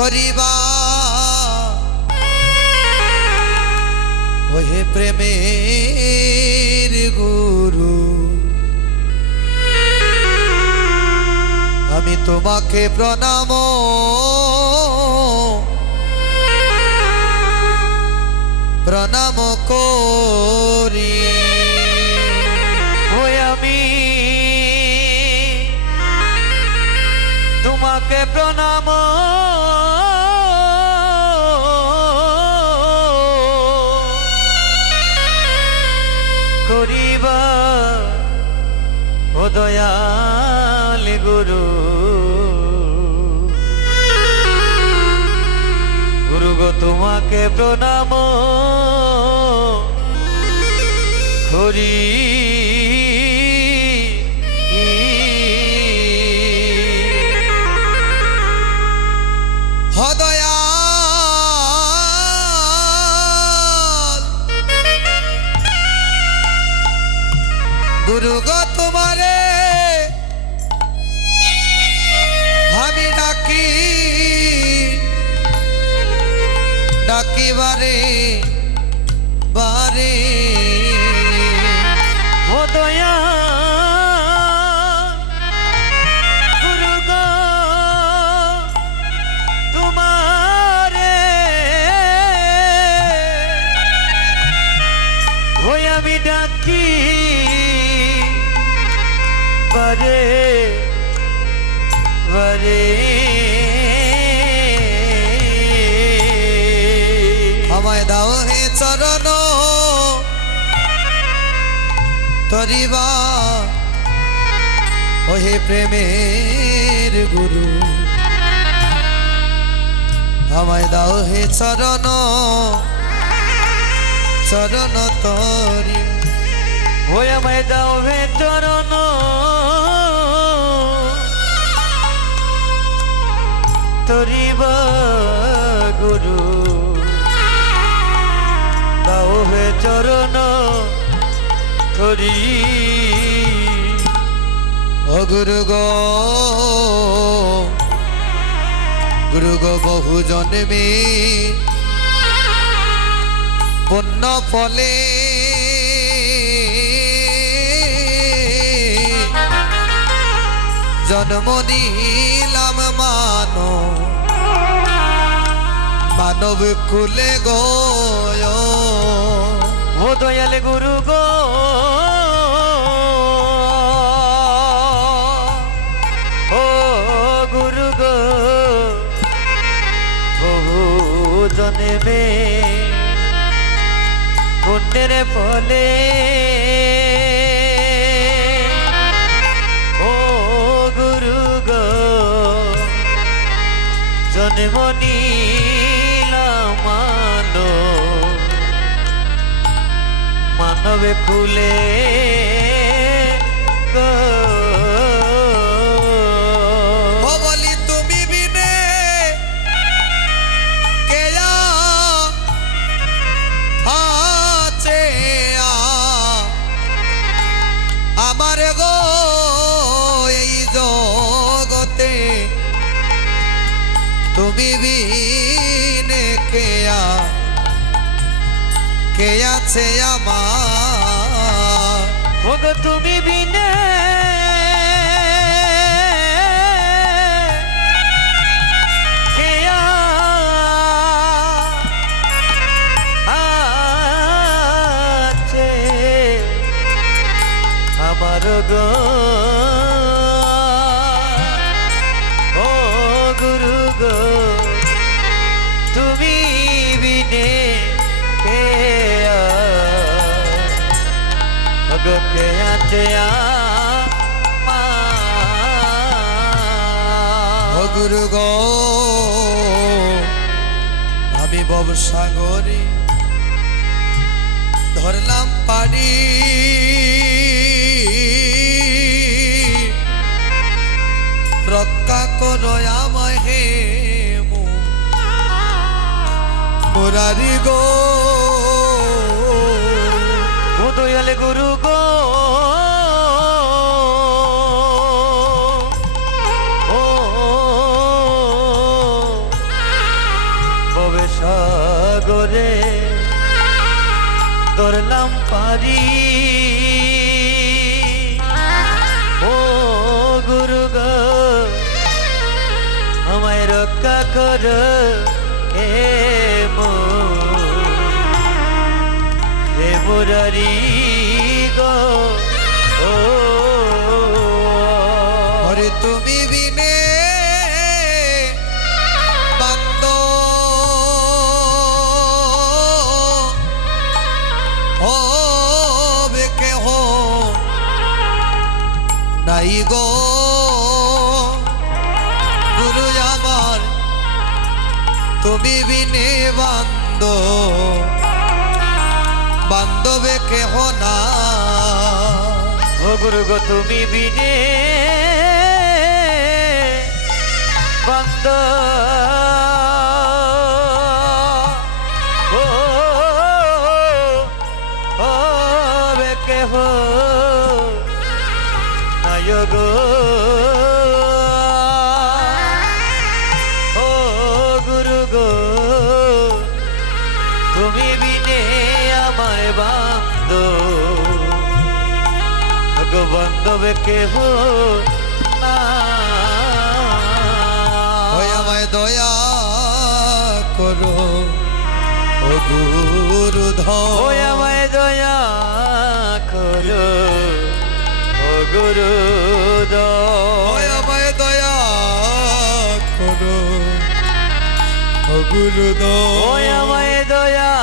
করিবা ওহে প্রেমের গুরু আমি তোমাকে প্রণাম প্রণাম করি ওই আমি তোমাকে প্রণাম করিবা ও দয়াল গুরু গুরু গো তোমাকে প্রণাম করি গুরু গো তোমারে আমি ডাকি ডাকি বারে বারে ও দয়া গুরু গো তোমারে ওই আমি ডাকি বারে বারে আমায় দাও হে চরণ তরিবা ওহে প্রেমের গুরু আমায় দাও হে চরণ চরণ তরি ওই আমায় দাও হে চরণ তরিবা গুরু দাও হে চরণ তরি ও গুরু গো বহু জন্মে পুণ্য ফলে জন্ম নিলাম মানব কুলে গো ও দয়াল গুরু গো ও গুরু গো বহু জন্মে পুণ্যের ফলে ও গুরু গো জন্ম নিলাম মানবে কুলে গো ও বলি তুমি বিনে কেয়া আছে আমার গো এই জগতে তুমি বিনে কেয়া কে আছে আমার ওগো তুমি বিনে কে আছে আমার গো ও গুরু গো তুমি বিনে কে আছে ও গুরু গো আমি ভবসাগরে ধরলাম পানি রক্ষা করো আমায় হে মুরারি গো ও দয়াল গুরু গো করলাম পারি ও গুরু গো আমায় রক্ষা কর হে মুরারি গো ও হরে তুমি বিনে বান্দ হবে কেহ নাই গো গুরু আমার তুমি বিনে বান্ধবে কেহ না ও গুরু গো তুমি বিনে বন্ধ ও ও কেহ নাই গো ও গুরু গো তুমি বিনে আমায় বান্ধ গো বান্ধবে কেহ না আমায় দয়া করো ও গুরুধর ও আমায় দয়া করো ও গুরু আমায় দয়া করো ও গুরুধর ও আমায় দয়া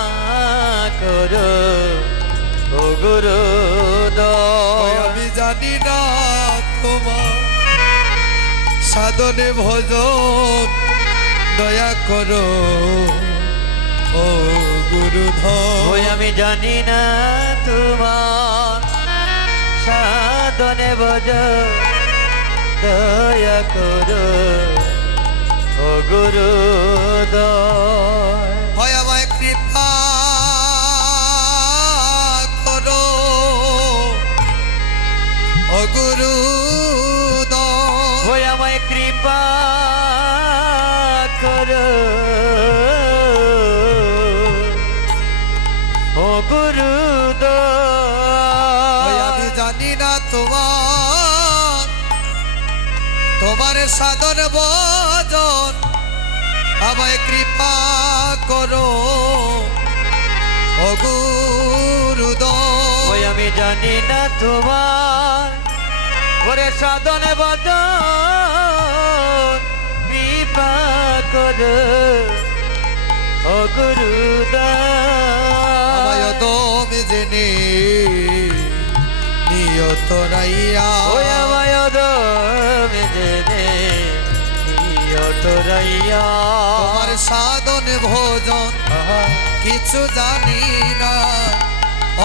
করো ও গুরু আমি জানি না তোমার সাধনে ভজন দয়া করো ও গুরুধর ওই আমি জানি না তোমার সাধনে ভজ দয়া করো ও গুরু হয় আমায় কৃপা করো ও গুরু ওই আমায় কৃপা করো ও গুরু আমি জানি না তোমার সাধন ভজন আমায় কৃপা করো ও গুরু ওই আমি জানি না তোমার ওরে সাধনে বদন কৃপা করো ও গুরু আমায় তুমি জেনে নিয়ত রাইয়া ওই আমায় দমে জেনে নিয়ত রাইয়া তোমার সাধন ভোজন কিছু জানি না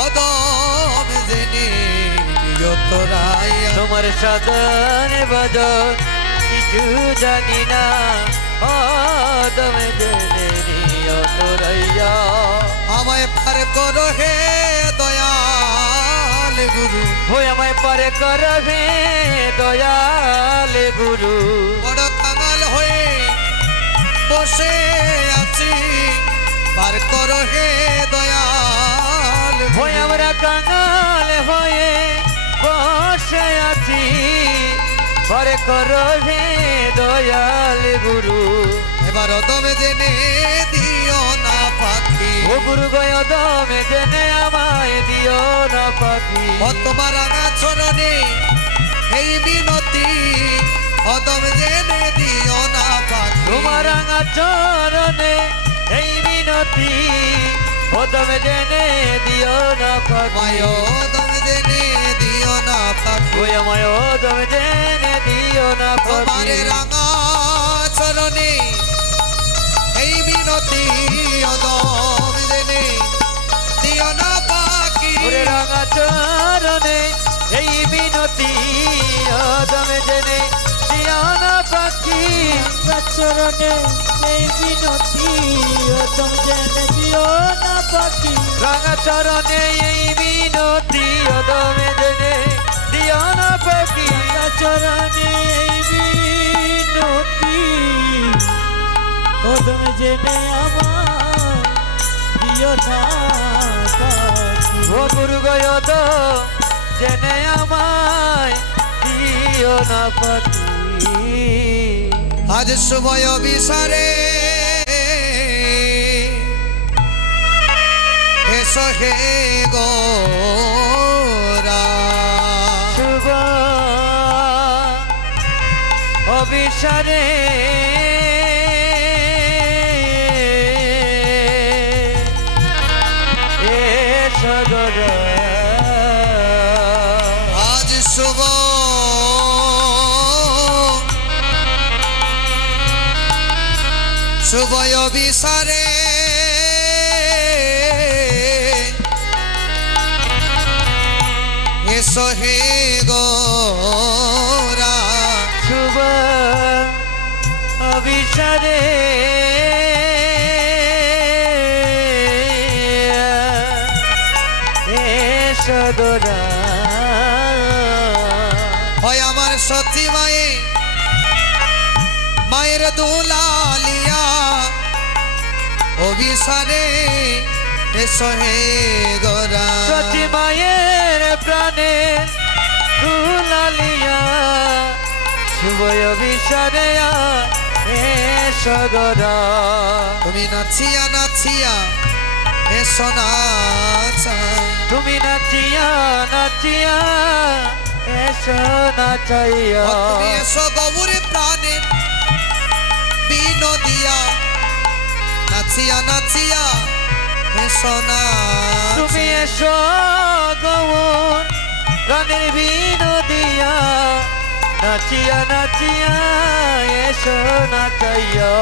অদম জেনে নিয়ত রাইয়া তোমার সাধনে বদন কিছু জানি না দমে জেনে নিয়ত রাইয়া আমায় পার করো হে দয়াল গুরু ওই আমায় পারে করবে দয়াল গুরু বড় কাঙাল হয়ে বসে আছি পার করো হে দয়াল ওই আমরা কাঙাল হয়ে বসে আছি পারে করবে দয়াল গুরু এবার অদমে জেনে দিও না পাখি ও গুরু গয় দমে জেনে আমায় দিও না পাখি ও তোমার রাঙা চরণে এই মিনতি অদম জেনে দিও না পাখি তোমার রাঙা চরণে এই মিনতি ও দমে জেনে দিও না পাখি মায় অদম জেনে দিও না পাখি ওই আমায় দমে জেনে দিও না তোমার পাখি রাঙা চরণে এই মিনতি অদম জেনে দিও না পাখি ওরে রাঙা চরণে এই মিনতি দমে জেনে দিও না পাখি চরণে এই বিনতি তুমি জেনে দিও না পাখি রাঙা চরণে এই মিনতি দমে জেনে দিও না পাখি চরণে এই বিনতি তুমি জেনে আমার দিও না পাখি শুভয়দ জেনে আমায় দিও না পাখি আজ শুভয় বিসারে এসো হে গোরা শুভ অবিসারে সগর আজ শুভ শুভয় বিসারে এসো হে গোরা শুভ অবিসারে সগরা হয় আমার সতী মায়ে মায়ের দুলালিয়া অভিসারে এসো হে গোরা সতী মায়ের প্রাণে দুলালিয়া শুভ অবিসারে সগরা তুমি নাচিয়া নাচিয়া এসো নাচাই তুমি নাচিয়া নাচিয়া এসো নাচাইয়া তুমি এসো গৌরী প্রাণে বিনোদিয়া নাচিয়া নাচিয়া এসো তুমি নাচাই এসো গৌর প্রাণের বিনোদিয়া নাচিয়া নাচিয়া এসো নাচাইয়া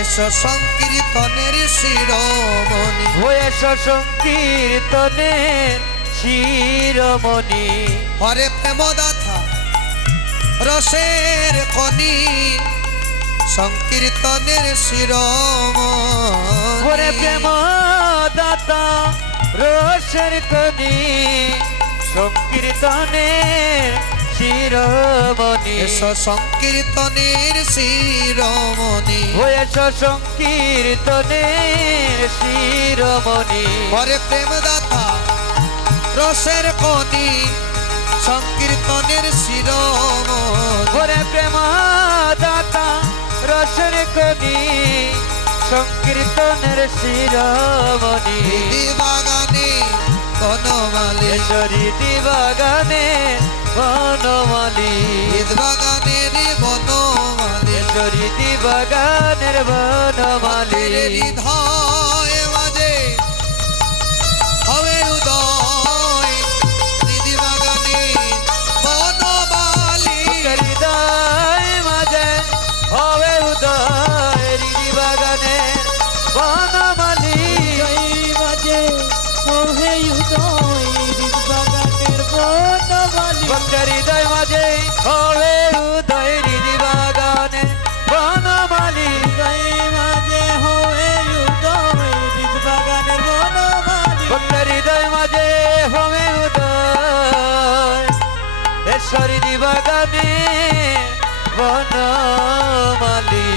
এসো সংকীর্তনের শিরোমণি এসো সংকীর্তনের শিরোমণি হরে প্রেমদাথা রসের খনি সংকীর্তনের শিরোমণি ওরে প্রেম দাতা রসের কনি সংকীর্তনের শিরোমণি এসো সংকীর্তনের শিরোমণি এসো সংকীর্তনের শিরোমণি হরে প্রেমদাথা রসের খনি সংকীর্তনের শিরোমণি ওরে প্রেম দাতা রসের কনি সংকীর্তনের শিরোমণি বাগানে বনমালী এসরি দিবাগানে বনমালী বাগানের বনমালী এসরি দিবাগানের বনমালী হৃদয় মাঝে হবে উদয় দিদি বাগানে বনমালী হৃদয় মাঝে হবে উদয় দিবাগানে বনমালী মাঝে মোহে উদয় বাগানের বনমালী ভক্তের হৃদয় মাঝে হবে উদয় দিবাগানে বনমালী মাঝে হয়ে উদয় বাগানের বনমালী ভক্তের হৃদয় মাঝে হবে উদয় ঈশ্বরী দিবাগানে বনমালী